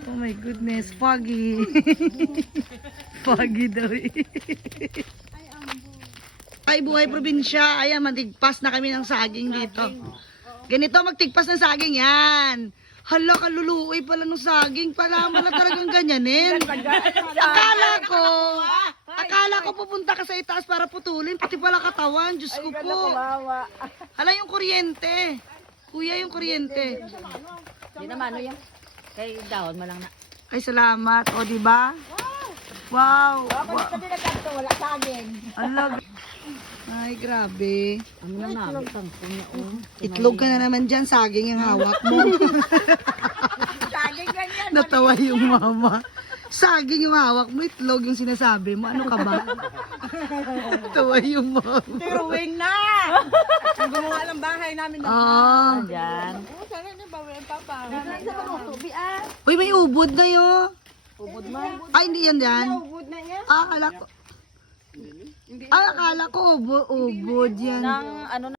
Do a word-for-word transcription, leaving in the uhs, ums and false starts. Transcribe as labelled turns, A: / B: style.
A: Oh my goodness, foggy. Foggy daw eh. Ay, buhay probinsya. Ayan, matigpas na kami ng saging dito. Ganito, magtigpas ng saging yan. Hala, kaluluoy pala ng saging. Pala, mala talagang ganyanin. Akala ko, akala ko pupunta ka sa itaas para putulin. Pati pala katawan, Diyos ko po. Hala, yung kuryente. Kuya, yung kuryente.
B: Hindi naman, ano yan? Kay dahon mo lang na.
A: Ay, salamat. O, diba? Wow.
B: Ako
A: Wow.
B: dito din nagkanto, wala saging.
A: Alag. Ay, grabe.
B: Ano na namin, sangkong na oh.
A: Itlog ka na naman dyan, saging yung hawak mo.
B: Saging ganyan.
A: Natawa yung mama. Saging yung hawak mo, itlog yung sinasabi mo. Ano ka ba? Natawa yung mama.
B: Tiruwing na! Ang gumawa ng bahay namin na.
A: Ah.
B: Diyan. Oo, sana na bawi ang papa. Dito lang sa panutubi ah.
A: Uy, may ubod na yun.
B: Ubod man.
A: Ay, hindi yan yan.
B: Ubod na yan.
A: Ah, akala ko. Ay, akala ko ubod, ubod yan.
B: Nang ano